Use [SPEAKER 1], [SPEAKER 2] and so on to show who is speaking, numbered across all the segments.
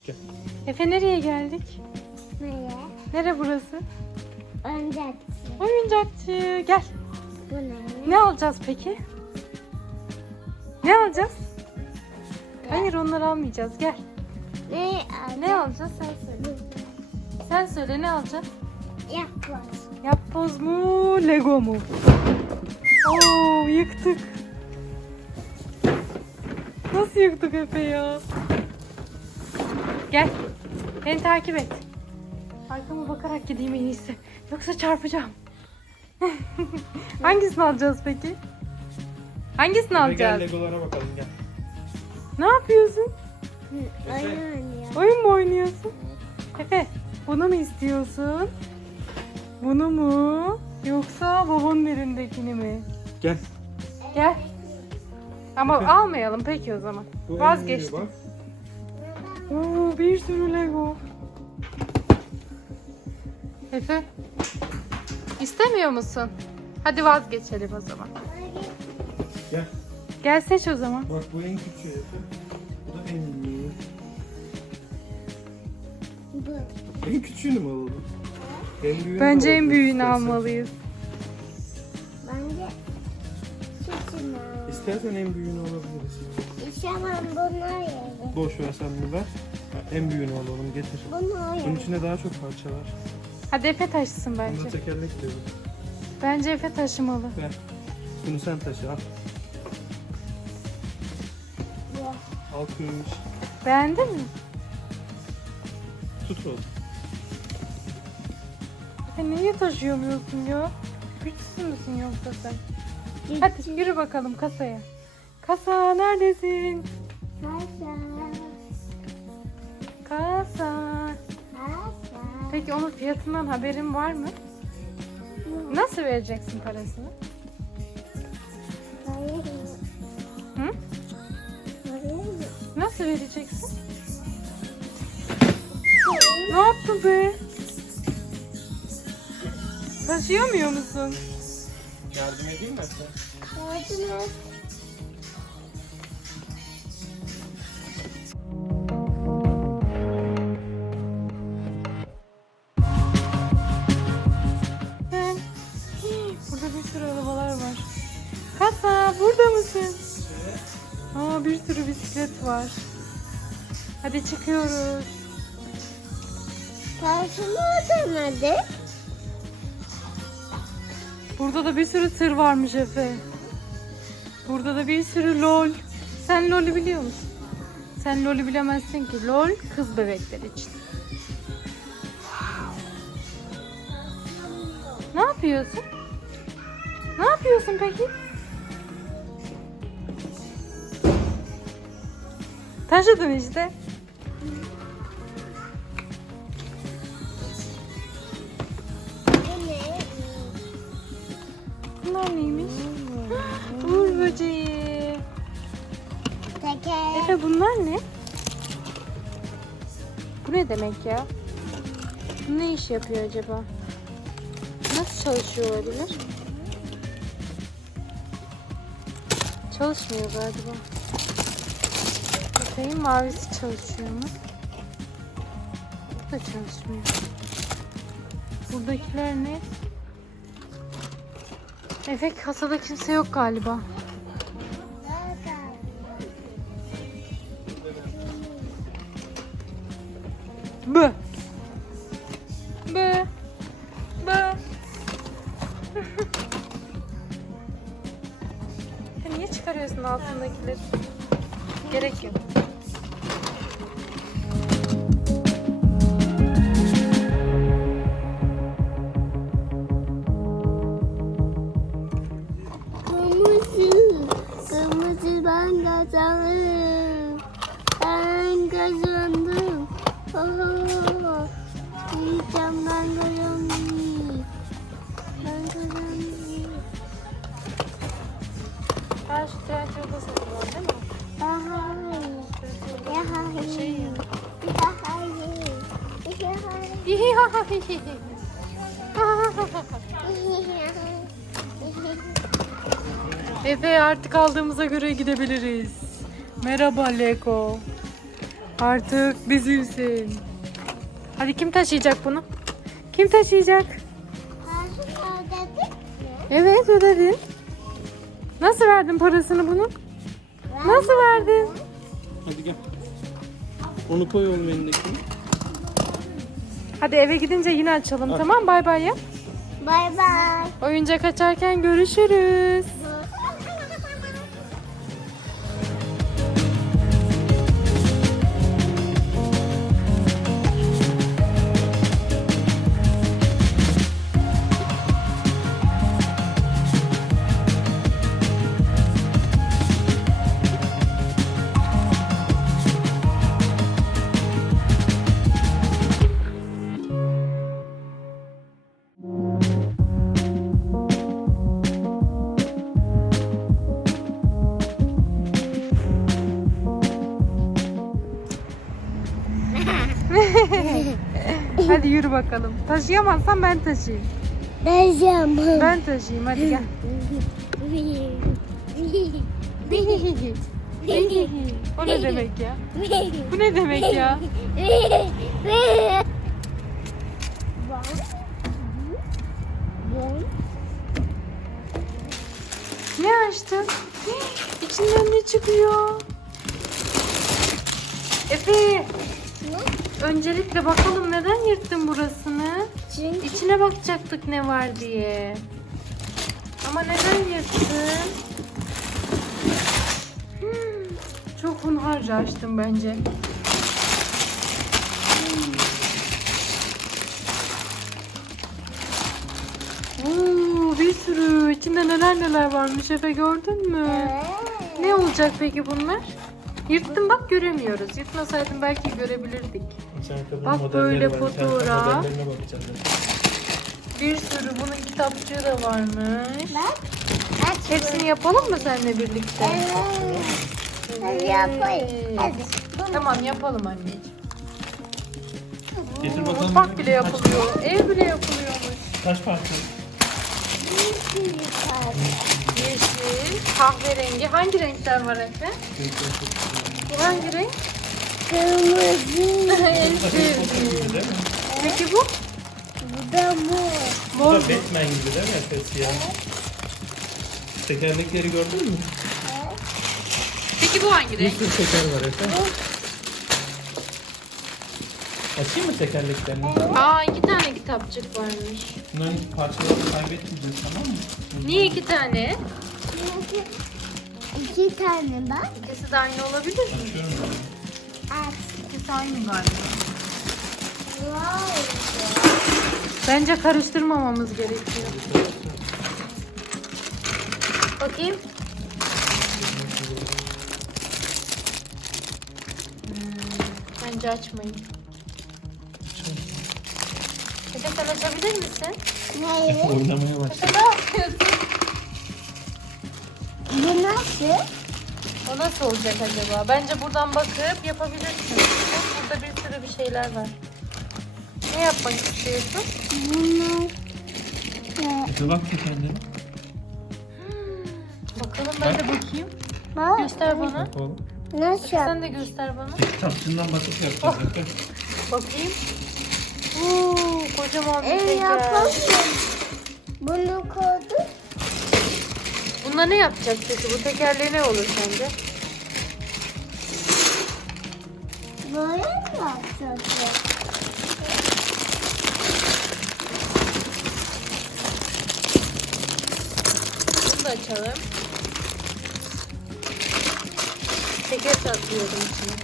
[SPEAKER 1] Gel.
[SPEAKER 2] Efe nereye geldik?
[SPEAKER 3] Nereye?
[SPEAKER 2] Nere burası?
[SPEAKER 3] Oyuncakçı.
[SPEAKER 2] Oyuncakçı. Gel.
[SPEAKER 3] Bu ne?
[SPEAKER 2] Ne alacağız peki? Ne alacağız? Hayır, onları almayacağız. Gel. Ne alacağız sen söyle. Sen söyle, ne alacağız?
[SPEAKER 3] Yapboz.
[SPEAKER 2] Yapboz mu, Lego mu? Oo, yıktık. Nasıl yıktık Efe ya? Gel. Beni takip et. Arkama bakarak gideyim en iyisi. Yoksa çarpacağım. Hangisini alacağız peki? Hangisini
[SPEAKER 1] Gel
[SPEAKER 2] alacağız?
[SPEAKER 1] Legolara bakalım gel.
[SPEAKER 2] Ne yapıyorsun?
[SPEAKER 3] Oyun oynuyor.
[SPEAKER 2] Oyun mu oynuyorsun? Efe, bunu mu istiyorsun? Bunu mu? Yoksa babanın elindekini mi?
[SPEAKER 1] Gel.
[SPEAKER 2] Gel. Ama
[SPEAKER 1] Efe.
[SPEAKER 2] almayalım peki o zaman.
[SPEAKER 1] Bu en
[SPEAKER 2] Vazgeçtim.
[SPEAKER 1] büyüğü bak.
[SPEAKER 2] Oo, bir sürü Lego. Efe, istemiyor musun? Hadi vazgeçelim o zaman.
[SPEAKER 1] Gel.
[SPEAKER 2] Gel seç o zaman.
[SPEAKER 1] Bak bu en küçüğü Efe. Bu da en büyüğü.
[SPEAKER 3] Bu.
[SPEAKER 1] En küçüğünü mü alalım? En büyüğünü
[SPEAKER 2] Bence
[SPEAKER 1] de
[SPEAKER 2] en büyüğünü
[SPEAKER 1] istersen.
[SPEAKER 2] almalıyız.
[SPEAKER 3] Bence sütümü.
[SPEAKER 1] İstersen en büyüğünü alabiliriz.
[SPEAKER 3] İşte ben bunu yerim.
[SPEAKER 1] Boş ver sen bunu ver. En büyüğünü alalım getir.
[SPEAKER 3] Bunu
[SPEAKER 1] Bunun
[SPEAKER 3] yerim.
[SPEAKER 1] içinde daha çok parça var.
[SPEAKER 2] Hadi Efe taşısın
[SPEAKER 1] Bunda
[SPEAKER 2] bence.
[SPEAKER 1] tekerlek diyorum.
[SPEAKER 2] Bence Efe taşımalı.
[SPEAKER 1] Ver. Bunu sen taşı al.
[SPEAKER 3] Bu.
[SPEAKER 1] Alkış.
[SPEAKER 2] Beğendin mi?
[SPEAKER 1] Tut oğlum.
[SPEAKER 2] Efe niye taşıyamıyorsun ya? Güçsüz müsün yoksa sen? Hadi yürü bakalım kasaya. Kasa neredesin?
[SPEAKER 3] Kasa.
[SPEAKER 2] Kasa.
[SPEAKER 3] Kasa.
[SPEAKER 2] Peki onun fiyatından haberin var mı? Nasıl vereceksin parasını?
[SPEAKER 3] Hayır.
[SPEAKER 2] Hı?
[SPEAKER 3] Hayır.
[SPEAKER 2] Nasıl vereceksin? Ne yaptın be? Taşıyamıyor musun?
[SPEAKER 1] Yardım edeyim mi sen?
[SPEAKER 3] Yardım et.
[SPEAKER 2] Ben. Burada bir sürü arabalar var. Kasa burada mısın? Aa, bir sürü bisiklet var. Hadi çıkıyoruz.
[SPEAKER 3] Karşıma ödemedi.
[SPEAKER 2] Burada da bir sürü tır varmış Efe. Burada da bir sürü LOL. Sen LOL'ü biliyor musun? Sen LOL'ü bilemezsin ki. LOL kız bebekler için. Ne yapıyorsun? Ne yapıyorsun peki? Taşıdın işte.
[SPEAKER 3] Bu ne?
[SPEAKER 2] Bunlar neymiş? Uğur böceği.
[SPEAKER 3] Teker.
[SPEAKER 2] Efe bunlar ne? Bu ne demek ya? Bu ne iş yapıyor acaba? Nasıl çalışıyor olabilir? Çalışmıyor galiba. Bakayım, mavisi çalışıyor mu? Bu da çalışmıyor. Buradakiler ne? Efe, kasada kimse yok galiba. Bı. Bı. Bı. Sen niye çıkarıyorsun altındakileri? Gerek yok.
[SPEAKER 3] Kırmızı. Kırmızı ben kazandım. Ben kazandım. Oh, yiyeceğim ben kazandım. Ben kazandım.
[SPEAKER 2] Ha, şu tren yolda satılıyor değil mi?
[SPEAKER 3] Hayır. Ya hayır.
[SPEAKER 2] Şey ya.
[SPEAKER 3] Ya hayır. Ya hayır.
[SPEAKER 2] Efe, artık aldığımıza göre gidebiliriz. Merhaba Lego. Artık bizimsin. Hadi kim taşıyacak bunu? Kim taşıyacak?
[SPEAKER 3] Parası ödedik mi?
[SPEAKER 2] Evet, ödedin. Nasıl verdin parasını bunun? Nasıl verdin?
[SPEAKER 1] Hadi gel. Onu koy oğlum elindekini.
[SPEAKER 2] Hadi eve gidince yine açalım, tamam? Bay bay yap.
[SPEAKER 3] Bay bay.
[SPEAKER 2] Oyuncak açarken görüşürüz. Hadi yürü bakalım. Taşıyamazsan ben taşıyayım.
[SPEAKER 3] Dayıcım.
[SPEAKER 2] Ben taşıyayım, hadi gel. O ne demek ya? Bu ne demek ya? Ne açtın? İçinden ne çıkıyor? Efe, öncelikle bakalım neden yırttın burasını?
[SPEAKER 3] Çünkü
[SPEAKER 2] İçine bakacaktık ne var diye. Ama neden yırttın? Çok hunharca açtım bence. Oo, bir sürü. İçinde neler neler varmış Efe, gördün mü? Ne olacak peki bunlar? Yırttım bak, göremiyoruz. Yırtmasaydım belki görebilirdik. Bak böyle fotoğraf. Bir sürü, bunun kitapçığı da varmış.
[SPEAKER 3] bak. Aç.
[SPEAKER 2] Hepsini yapalım mı seninle birlikte?
[SPEAKER 3] Hadi yapayım. Hadi.
[SPEAKER 2] Tamam, yapalım anneciğim.
[SPEAKER 1] Getir bakalım.
[SPEAKER 2] Mutfak bile yapılıyor. Ev bile yapılıyormuş.
[SPEAKER 1] Kaç parça?
[SPEAKER 3] Bir sürü var.
[SPEAKER 2] Yeşil, kahverengi. Hangi renkler var Efe? Bu hangi renk?
[SPEAKER 3] Kırmızı.
[SPEAKER 2] En sevdiğim. Peki bu?
[SPEAKER 3] Bu da mor.
[SPEAKER 1] Bu
[SPEAKER 2] Mor
[SPEAKER 1] da
[SPEAKER 2] mu?
[SPEAKER 1] Batman gibi değil mi Efes ya? Tekerlekleri gördün mü?
[SPEAKER 2] Peki bu hangi
[SPEAKER 1] Bir
[SPEAKER 2] renk?
[SPEAKER 1] sürü teker var Efe. Açayım mı tekerleklerini?
[SPEAKER 2] Aa, 2 tane kitapçık varmış.
[SPEAKER 1] Bunların parçalarını kaybetmeyeceğiz, tamam mı?
[SPEAKER 2] Niye 2 tane?
[SPEAKER 3] Çünkü iki tane bak.
[SPEAKER 2] İkisi de aynı olabilir mi?
[SPEAKER 1] Açıyorum ben.
[SPEAKER 3] Aç.
[SPEAKER 2] İkisi aynı galiba.
[SPEAKER 3] Wow.
[SPEAKER 2] Bence karıştırmamamız gerekiyor. Bakayım. Bence açmayın. Efe, sen açabilir misin?
[SPEAKER 3] Hayır.
[SPEAKER 1] Oynamaya başladı.
[SPEAKER 2] Efe, ne yapıyorsun?
[SPEAKER 3] Bu nasıl?
[SPEAKER 2] O nasıl olacak acaba? Bence buradan bakıp yapabilirsin. Bak, burada bir sürü bir şeyler var. Ne yapmak istiyorsun?
[SPEAKER 3] Bunu
[SPEAKER 1] Efe bak tekerleğe.
[SPEAKER 2] Bakalım, ben de bakayım.
[SPEAKER 3] bak.
[SPEAKER 2] Göster bana.
[SPEAKER 1] Bak oğlum.
[SPEAKER 3] Nasıl?
[SPEAKER 2] Sen de göster bana.
[SPEAKER 1] Kitapçığından bakıp yapacağız Efe.
[SPEAKER 2] Bakayım. Oo, kocaman bir teker.
[SPEAKER 3] Yapalım. Bunu koyduk.
[SPEAKER 2] Bununla ne yapacak peki? Bu tekerleğe ne olur sence?
[SPEAKER 3] Böyle mi yapacağız?
[SPEAKER 2] Bunu da açalım. Teker atlıyorum içine.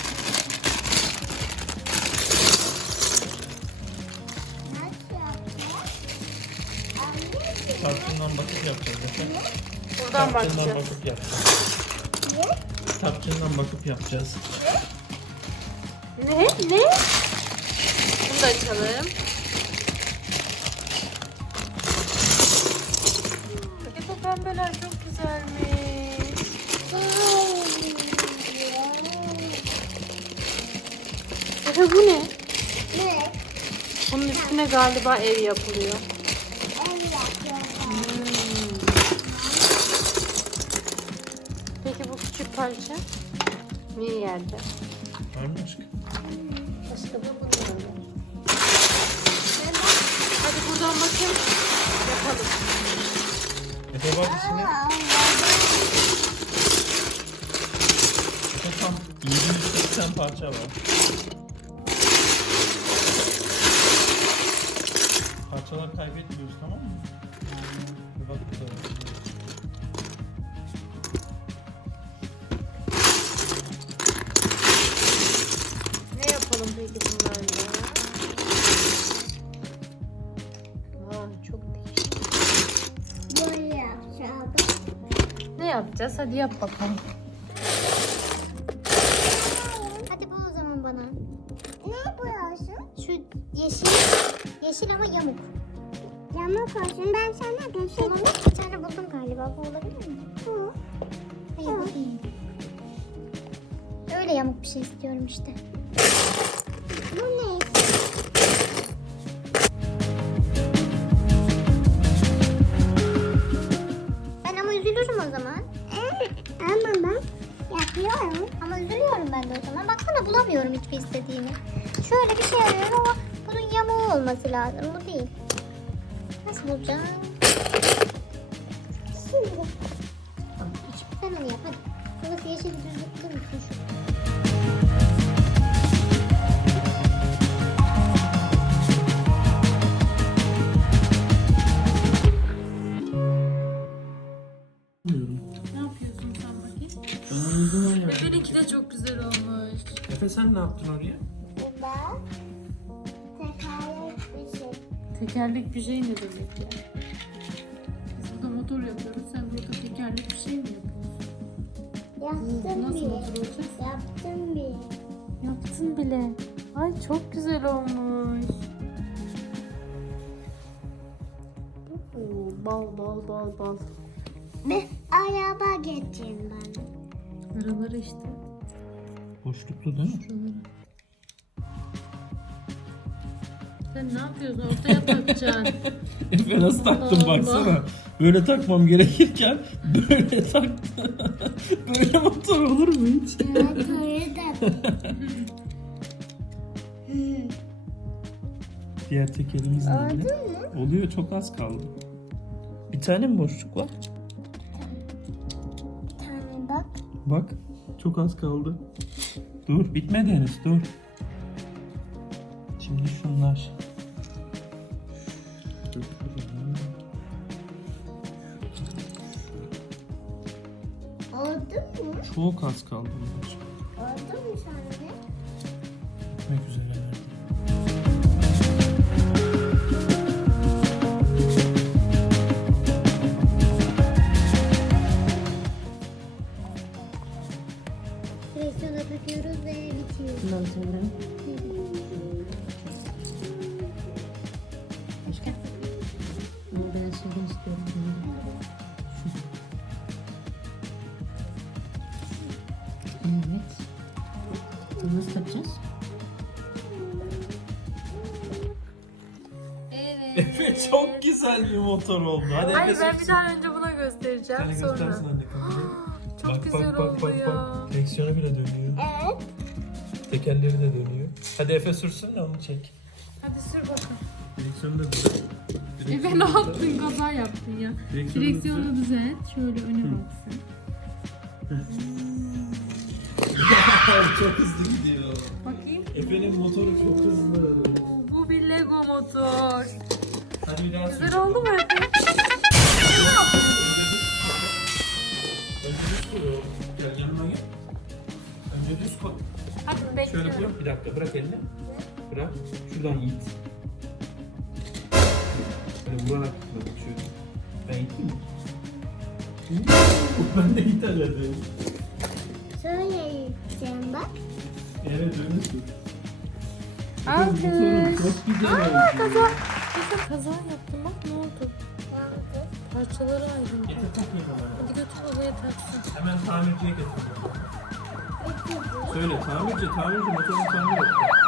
[SPEAKER 3] Nasıl yapacağız? Anne.
[SPEAKER 1] Kitapçığından bakıp yapacağız Efe.
[SPEAKER 2] Buradan
[SPEAKER 1] Kitapçığından
[SPEAKER 2] bakacağız.
[SPEAKER 1] bakıp yapacağız.
[SPEAKER 3] Ne?
[SPEAKER 1] Kitapçığından bakıp yapacağız.
[SPEAKER 2] Ne? Ne? Bunu da açalım. Bakın bu pembeler çok güzelmiş. Efe, bu ne?
[SPEAKER 3] Ne?
[SPEAKER 2] Bunun üstüne galiba ev yapılıyor.
[SPEAKER 3] El yapacağız.
[SPEAKER 2] Peki bu küçük parça niye yerde?
[SPEAKER 1] Var mı başka?
[SPEAKER 2] Başka da bunlar var. Hadi buradan bakayım. Yapalım.
[SPEAKER 1] Efe bak içine. Efe tam 780 parça var. Parçalar kaybetmiyoruz, tamam mı? Bir bak burada.
[SPEAKER 2] Ne yapalım peki bunlarla? Aa, çok değişik.
[SPEAKER 3] Böyle yapacağım.
[SPEAKER 2] Ne yapacağız? Hadi yap bakalım.
[SPEAKER 3] Hadi bul o zaman bana. Ne boyuyorsun? Şu yeşil ama yamuk. Yamuk olsun. Ben sana göstereyim. Tamam, bir tane buldum galiba. Bu olabilir mi? Bu. Hayır, bu değil. Öyle yamuk bir şey istiyorum işte. Bu ne? Ben ama üzülürüm o zaman. Ama ben yapıyorum. Ama üzülüyorum ben de o zaman. Baksana, bulamıyorum hiçbir istediğimi. Şöyle bir şey arıyorum ama bunun yamuğu olması lazım. Bu değil. Nasıl bulacağım? Şimdi. Tamam. Sen onu yap hadi. Şurası yeşil bir düzlük kır mısın şu?
[SPEAKER 1] Bilmiyorum.
[SPEAKER 2] Ne yapıyorsun sen bakayım?
[SPEAKER 1] Ben o zaman yaptım.
[SPEAKER 2] Efe'ninki de çok güzel olmuş.
[SPEAKER 1] Efe sen ne yaptın oraya?
[SPEAKER 3] Ben tekerlek bir şey.
[SPEAKER 2] Tekerlek bir şey ne demek ya? Biz burada motor yapıyoruz. Sen burada tekerlek bir şey mi yapıyorsun?
[SPEAKER 3] Yaptım
[SPEAKER 2] Nasıl
[SPEAKER 3] bir.
[SPEAKER 2] motor olacak?
[SPEAKER 3] Yaptım bir.
[SPEAKER 2] Yaptın bile. Ay çok güzel olmuş. Oo, bal bal bal bal.
[SPEAKER 3] Bir araba getirin bana.
[SPEAKER 2] Araları işte.
[SPEAKER 1] Boşluklu değil mi?
[SPEAKER 2] Şuraları. Sen ne yapıyorsun? Ortaya takacaksın.
[SPEAKER 1] Efe nasıl taktım
[SPEAKER 2] Allah
[SPEAKER 1] baksana. Böyle takmam gerekirken böyle taktım. Böyle motor olur mu hiç?
[SPEAKER 3] Motoru da.
[SPEAKER 1] Diğer tekerimiz nerede?
[SPEAKER 3] Oldu mu?
[SPEAKER 1] Oluyor, çok az kaldı. Bir tane mi boşluk var?
[SPEAKER 3] Bir tane bak.
[SPEAKER 1] Bak, çok az kaldı. Dur, bitmedi henüz, dur. Şimdi şunlar.
[SPEAKER 3] Oldu mu?
[SPEAKER 1] Çok az kaldı bunlar.
[SPEAKER 3] Oldu mu sence?
[SPEAKER 1] Bitmek üzereler.
[SPEAKER 3] Direksiyona takıyoruz ve bitiyor.
[SPEAKER 2] Bundan sonra. Başka? Ama ben şeyden istiyorum. Evet. Bunu nasıl takacağız?
[SPEAKER 1] Efe çok güzel bir motor oldu. Hadi
[SPEAKER 2] Hayır,
[SPEAKER 1] Efe
[SPEAKER 2] ben bir
[SPEAKER 1] sürsün.
[SPEAKER 2] tane önce buna göstereceğim
[SPEAKER 1] Sen
[SPEAKER 2] sonra.
[SPEAKER 1] göstersin anne kamerayı.
[SPEAKER 2] Çok
[SPEAKER 1] Bak,
[SPEAKER 2] güzel
[SPEAKER 1] bak,
[SPEAKER 2] oldu
[SPEAKER 1] bak,
[SPEAKER 2] ya.
[SPEAKER 1] bak. Direksiyonu bile dönüyor.
[SPEAKER 3] Evet.
[SPEAKER 1] Tekerleri de dönüyor. Hadi Efe sürsün de onu çek.
[SPEAKER 2] Hadi sür bakalım.
[SPEAKER 1] Direksiyonu da düzelt.
[SPEAKER 2] Efe ne yaptın? Kaza yaptın ya. Direksiyonu düzelt. Şöyle öne baksın.
[SPEAKER 1] Çok hızlı gidiyor.
[SPEAKER 2] Bakayım.
[SPEAKER 1] Efe'nin motoru çok hızlı.
[SPEAKER 2] Bu bir Lego motor.
[SPEAKER 1] Hadi bir daha sür.
[SPEAKER 2] Güzel oldu mu Efe?
[SPEAKER 1] Önce düz koy. Gel yanıma gel. Önce düz koy.
[SPEAKER 2] Hadi
[SPEAKER 1] Şöyle
[SPEAKER 2] bekliyorum.
[SPEAKER 1] koy. Bir dakika bırak elini. Bırak. Şuradan it. Böyle vurarak tutma. Şöyle. Ben iteyim mi? Ben de iteledim.
[SPEAKER 3] Şöyle gideceğim bak.
[SPEAKER 1] Evet öyle sür.
[SPEAKER 2] Alkış.
[SPEAKER 1] Motorun çok güzel oldu.
[SPEAKER 2] Kaza. Efe kaza yaptın, bak ne oldu? Parçaları ayrıldı.
[SPEAKER 1] Getir takayım hemen.
[SPEAKER 2] Hadi götür babaya taksın.
[SPEAKER 1] Hemen tamirciye getir. Söyle tamirci motorunu tamir et.